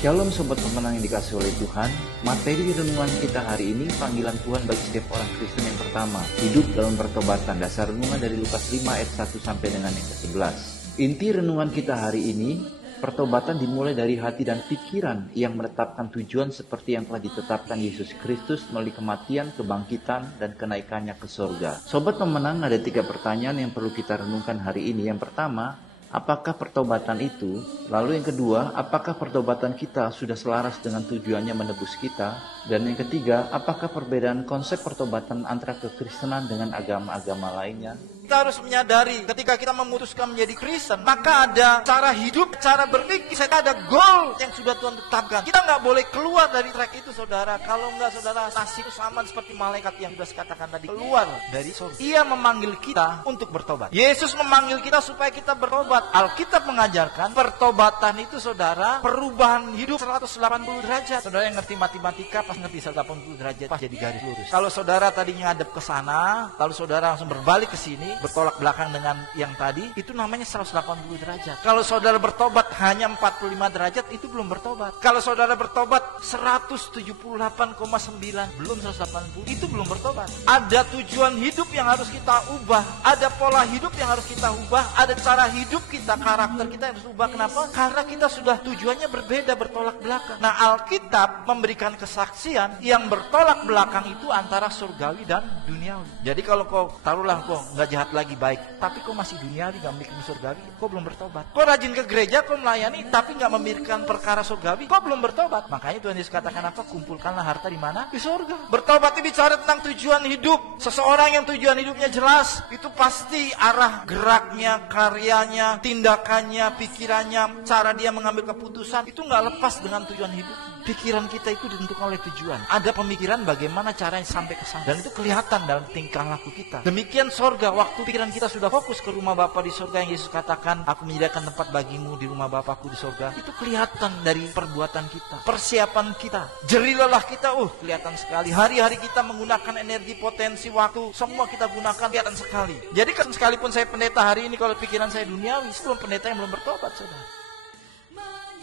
Shalom Sobat Pemenang yang dikasihi oleh Tuhan. Materi renungan kita hari ini panggilan Tuhan bagi setiap orang Kristen yang pertama, hidup dalam pertobatan. Dasar renungan dari Lukas 5 ayat 1 sampai dengan yang ke-11. Inti renungan kita hari ini, pertobatan dimulai dari hati dan pikiran yang menetapkan tujuan seperti yang telah ditetapkan Yesus Kristus melalui kematian, kebangkitan, dan kenaikannya ke surga. Sobat Pemenang, ada 3 pertanyaan yang perlu kita renungkan hari ini. Yang pertama, apakah pertobatan itu? Lalu yang kedua, apakah pertobatan kita sudah selaras dengan tujuannya menebus kita? Dan yang ketiga, apakah perbedaan konsep pertobatan antara kekristenan dengan agama-agama lainnya? Kita harus menyadari ketika kita memutuskan menjadi Kristen, maka ada cara hidup, cara berpikir, ada goal yang sudah Tuhan tetapkan. Kita nggak boleh keluar dari track itu, saudara. Kalau nggak, saudara, nasib sama seperti malaikat yang sudah saya katakan tadi, keluar dari surga. Ia memanggil kita untuk bertobat. Yesus memanggil kita supaya kita bertobat. Alkitab mengajarkan pertobatan itu, saudara, perubahan hidup 180 derajat. Saudara yang ngerti matematika pas ngerti 180 derajat pas jadi garis lurus. Kalau saudara tadinya ngadep ke sana, lalu saudara langsung berbalik ke sini, bertolak belakang dengan yang tadi, itu namanya 180 derajat. Kalau saudara bertobat hanya 45 derajat, itu belum bertobat. Kalau saudara bertobat 178,9, belum 180, itu belum bertobat. Ada tujuan hidup yang harus kita ubah, ada pola hidup yang harus kita ubah, ada cara hidup kita, karakter kita yang harus ubah. Kenapa? Karena kita sudah tujuannya berbeda, bertolak belakang. Nah, Alkitab memberikan kesaksian yang bertolak belakang itu antara surgawi dan duniawi. Jadi kalau kau taruhlah kau nggak jahat lagi baik, tapi kau masih duniawi, gak memikirkan surgawi, kau belum bertobat. Kau rajin ke gereja, kau melayani, tapi gak memikirkan perkara surgawi, kau belum bertobat. Makanya Tuhan Yesus katakan apa? Kumpulkanlah harta di mana? Di surga. Bertobat itu bicara tentang tujuan hidup. Seseorang yang tujuan hidupnya jelas, itu pasti arah geraknya, karyanya, tindakannya, pikirannya, cara dia mengambil keputusan, itu gak lepas dengan tujuan hidup. Pikiran kita itu ditentukan oleh tujuan. Ada pemikiran bagaimana caranya sampai ke sana, dan itu kelihatan dalam tingkah laku kita. Demikian sorga, waktu pikiran kita sudah fokus ke rumah Bapa di sorga yang Yesus katakan, aku menyediakan tempat bagimu di rumah Bapakku di sorga. Itu kelihatan dari perbuatan kita, persiapan kita, jerilelah kita, kelihatan sekali. Hari-hari kita menggunakan energi, potensi, waktu, semua kita gunakan, kelihatan sekali. Jadi sekalipun saya pendeta hari ini, kalau pikiran saya duniawi, sebelum pendeta yang belum bertobat, saudara.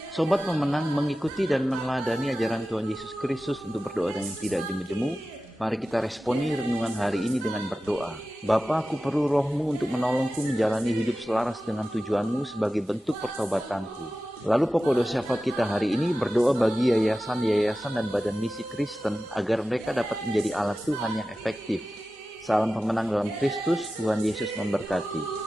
Sobat Pemenang, mengikuti dan meneladani ajaran Tuhan Yesus Kristus untuk berdoa dengan tidak jemu-jemu. Mari kita responi renungan hari ini dengan berdoa. Bapa, aku perlu rohmu untuk menolongku menjalani hidup selaras dengan tujuanmu sebagai bentuk pertobatanku. Lalu pokok doa syafaat kita hari ini berdoa bagi yayasan dan badan misi Kristen agar mereka dapat menjadi alat Tuhan yang efektif. Salam pemenang dalam Kristus, Tuhan Yesus memberkati.